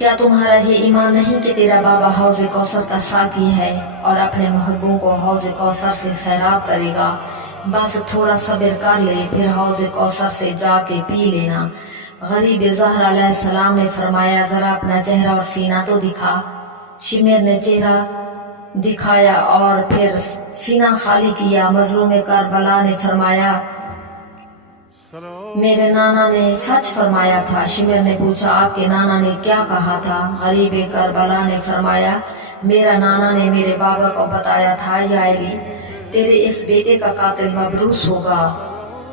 کیا تمہارا یہ ایمان نہیں کہ تیرا بابا حوض کوثر کا ساقی ہے اور اپنے محبوبوں کو حوض کوثر سے سیراب کرے گا؟ بس تھوڑا صبر کر لے، پھر حوض کوثر سے جا کے پی لینا۔ غریب زہرا علیہ السلام نے فرمایا، ذرا اپنا چہرہ اور سینہ تو دکھا۔ شمر نے چہرہ دکھایا اور پھر سینہ خالی کیا۔ مظلوم کربلا نے فرمایا، میرے نانا نے سچ فرمایا تھا۔ شمر نے پوچھا، آپ کے نانا نے کیا کہا تھا؟ غریب کربلا نے فرمایا، میرا نانا نے میرے بابا کو بتایا تھا، یا علی، تیرے اس بیٹے کا قاتل مبعوث ہوگا،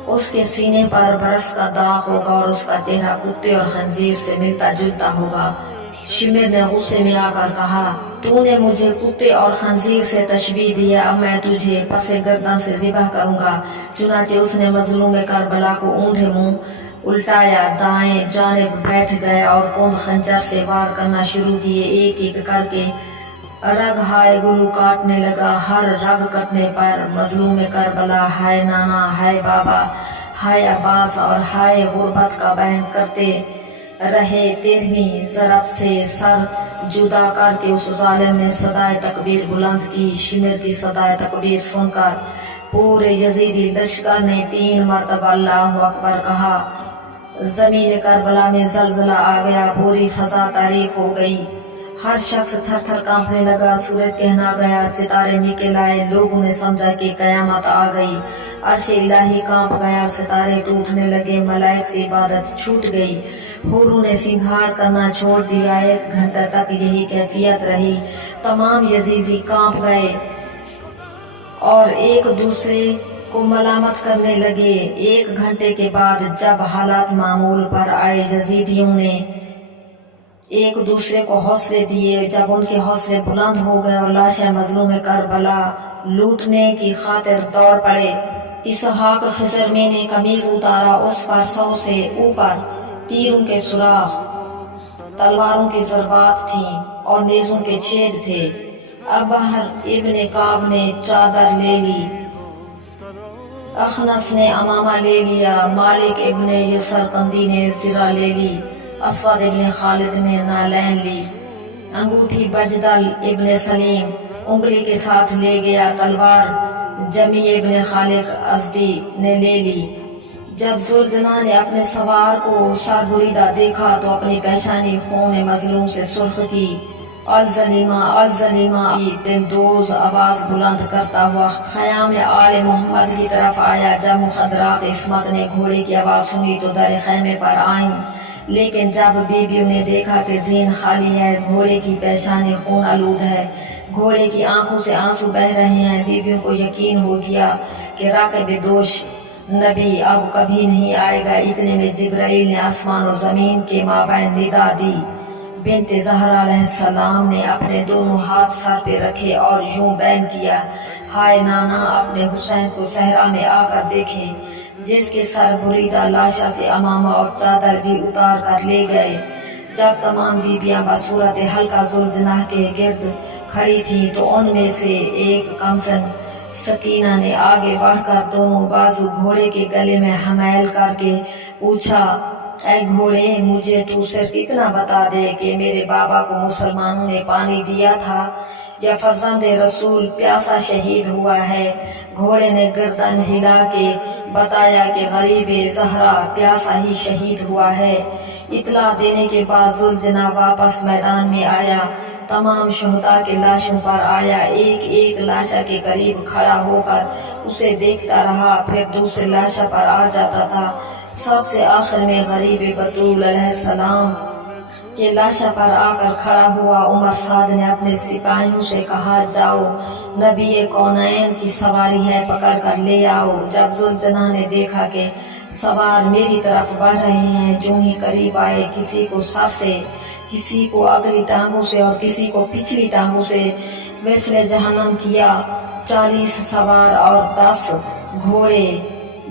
اس کے سینے پر برس کا داغ ہوگا اور اس کا چہرہ کتے اور خنزیر سے ملتا جلتا ہوگا۔ شمر نے غصے میں آ کر کہا، تو نے مجھے کتے اور خنزیر سے تشبیہ دیا، اب میں تجھے پس گردن سے ذبح کروں گا۔ چنانچہ اس نے مظلوم کربلا کو اوندھے منہ الٹایا، دائیں جانب بیٹھ گیا اور کند خنجر سے وار کرنا شروع کیے۔ ایک ایک کر کے رگ ہائے گلو کاٹنے لگا۔ ہر رگ کٹنے پر مظلوم کربلا ہائے نانا، ہائے بابا، ہائے عباس اور ہائے غربت کا بیان کرتے رہے۔ 13ویں ضرب سے سر جدا کر کے اس ظالم نے صدائے تکبیر بلند کی۔ شمر کی صدائے تکبیر سن کر پورے یزیدی لشکر نے 3 مرتبہ اللہ اکبر کہا۔ زمین کربلا میں زلزلہ آ گیا، پوری فضا تاریک ہو گئی، ہر شخص تھر تھر کانپنے لگا، سورج کہنا گیا، ستارے نکل آئے، لوگوں نے سمجھا کہ قیامت آ گئی، عرش الہی کانپ گیا، ستارے ٹوٹنے لگے، ملائک سے عبادت چھوٹ گئی، حوروں نے سنگھار کرنا چھوڑ دیا۔ 1 گھنٹہ تک یہی کیفیت رہی، تمام یزیدی کانپ گئے اور ایک دوسرے کو ملامت کرنے لگے۔ 1 گھنٹے کے بعد جب حالات معمول پر آئے، یزیدیوں نے ایک دوسرے کو حوصلے دیے۔ جب ان کے حوصلے بلند ہو گئے اور لاشیں مظلوم کربلا لوٹنے کی خاطر دوڑ پڑے، اسحاق خضرمی نے قمیض اتارا، اس پر 100 سے اوپر تیروں کے سوراخ، تلواروں کی ضربات تھیں اور نیزوں کے چھید تھے۔ ابہر ابن کعب نے چادر لے لی، اخنس نے امامہ لے لیا، مالک ابن یسرقندی نے زرہ لے لی، اسود ابن خالد نے نالین لی، انگوٹھی بجدل ابن سلیم انگلی کے ساتھ لے گیا، تلوار جمی ابن خالق ازدی نے لے لی۔ جب ذوالجناح نے اپنے سوار کو سر بریدہ دیکھا تو اپنی پیشانی خون مظلوم سے سرخ کی۔ الزلیمہ الزلیمہ کی دلدوز آواز بلند کرتا ہوا خیام آل محمد کی طرف آیا۔ جب مخدرات عصمت نے گھوڑے کی آواز سنی تو در خیمے پر آئیں، لیکن جب بیبیوں نے دیکھا کہ زین خالی ہے، گھوڑے کی پیشانی خون آلود ہے، گھوڑے کی آنکھوں سے آنسو بہ رہے ہیں، بیبیوں کو یقین ہو گیا کہ راکب دوش نبی اب کبھی نہیں آئے گا۔ اتنے میں جبرائیل نے آسمان و زمین کے مابین ندا دی۔ بنت زہرا علیہ السلام نے اپنے دونوں ہاتھ سر پہ رکھے اور یوں بیان کیا، ہائے نانا، اپنے حسین کو صحرا میں آ کر دیکھیں، جس کے سر بریدہ لاشا سے امامہ اور چادر بھی اتار کر لے گئے۔ جب تمام بیبیاں بصورت حلقہ ذوالجناح کے گرد کھڑی تھیں تو ان میں سے ایک کمسن سکینہ نے آگے بڑھ کر دونوں بازو گھوڑے کے گلے میں حمیل کر کے پوچھا، اے گھوڑے، مجھے تو صرف اتنا بتا دے کہ میرے بابا کو مسلمانوں نے پانی دیا تھا یا فرزند رسول پیاسا شہید ہوا ہے؟ گھوڑے نے گردن ہلا کے بتایا کہ غریب زہرا پیاسا ہی شہید ہوا ہے۔ اطلاع دینے کے بعد ذوالجناح واپس میدان میں آیا، تمام شہداء کے لاشوں پر آیا، ایک ایک لاشا کے قریب کھڑا ہو کر اسے دیکھتا رہا، پھر دوسرے لاشا پر آ جاتا تھا۔ سب سے آخر میں غریب بطول علیہ السلام کے لاشا پر آ کر کھڑا ہوا۔ عمر سعد نے اپنے سپاہیوں سے کہا، جاؤ، نبی کونین کی سواری ہے، پکڑ کر لے آؤ۔ جب ذوالجناح نے دیکھا کہ سوار میری طرف بڑھ رہے ہیں، جو ہی قریب آئے، کسی کو سر سے، کسی کو اگلی ٹانگوں سے اور کسی کو پچھلی ٹانگوں سے وصل جہنم کیا۔ 40 سوار اور 10 گھوڑے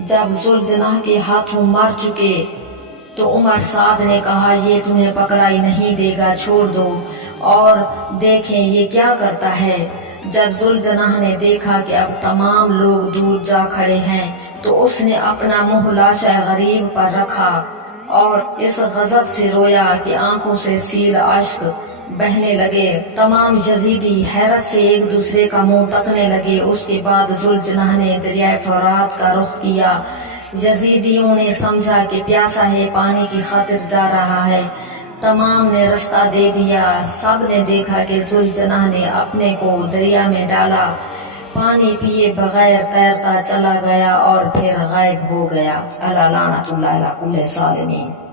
جب ذوالجناح کے ہاتھوں مر چکے تو عمر سعد نے کہا، یہ تمہیں پکڑائی نہیں دے گا، چھوڑ دو اور دیکھیں یہ کیا کرتا ہے۔ جب ذوالجناح نے دیکھا کہ اب تمام لوگ دور جا کھڑے ہیں تو اس نے اپنا منہ لاشا غریب پر رکھا اور اس غضب سے رویا کہ آنکھوں سے سیل اشک بہنے لگے۔ تمام یزیدی حیرت سے ایک دوسرے کا منہ تکنے لگے۔ اس کے بعد ذوالجناح نے دریائے فرات کا رخ کیا۔ یزیدیوں نے سمجھا کہ پیاسا ہے، پانی کی خاطر جا رہا ہے۔ تمام نے رستہ دے دیا۔ سب نے دیکھا کہ ذوالجناح نے اپنے کو دریا میں ڈالا، پانی پیے بغیر تیرتا چلا گیا اور پھر غائب ہو گیا۔ اللہ لعنت اللہ علی کل ظالمین۔